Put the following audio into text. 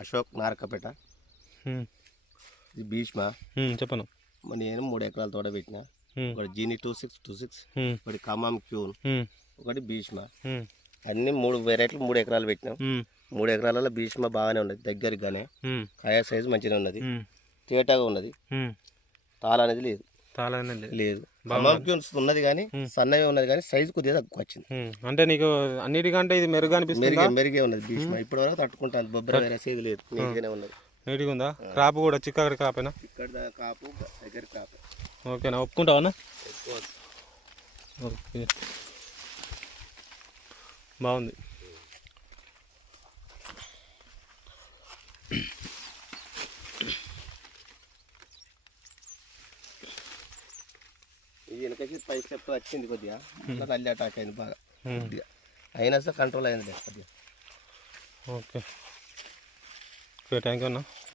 అశోక్ నారకపేట. ఇది భీష్మ. చెప్పను. నేను 3 ఎకరాల తోట పెట్టిన. ఒకటి జీని 2626, ఒకటి ఖమ్మం క్యూన్, ఒకటి భీష్మ. అన్ని 3 వెరైటీలు 3 ఎకరాలు పెట్టినాం. 3 ఎకరాలలో భీష్మ బాగానే ఉన్నది, దగ్గరగానే కాయ సైజు మంచిగా ఉన్నది, తేటగా ఉన్నది. తాళ అనేది లేదు. లేదు. ఖమ్మం క్యూన్ ఉన్నది కానీ సన్నగా ఉన్నది కానీ సైజు కొద్దిగా తక్కువ వచ్చింది. అంటే నీకు అన్నిటికంటే ఇది మెరుగ్గా అనిపిస్తుంది. మెరుగే ఉన్నది భీష్మ. ఇప్పటి వరకు తట్టుకుంటాను. బొబ్బర వేరే సైజు లేదు, నీట్గానే ఉన్నది. నీట్గా ఉందా? క్రాప్ కూడా చిక్కడ కాపేనా? ఇక్కడ కాపు, దగ్గర కాపు. ఓకేనా, ఒప్పుకుంటావా? ఓకే, బాగుంది. ఇది వెనకకి 5 స్టెప్ వచ్చింది కొద్దిగా, తల్లి అటాక్ అయింది బాగా. అయినా సరే కంట్రోల్ అయింది కొద్దిగా. ఓకే, థ్యాంక్ యూ అన్న.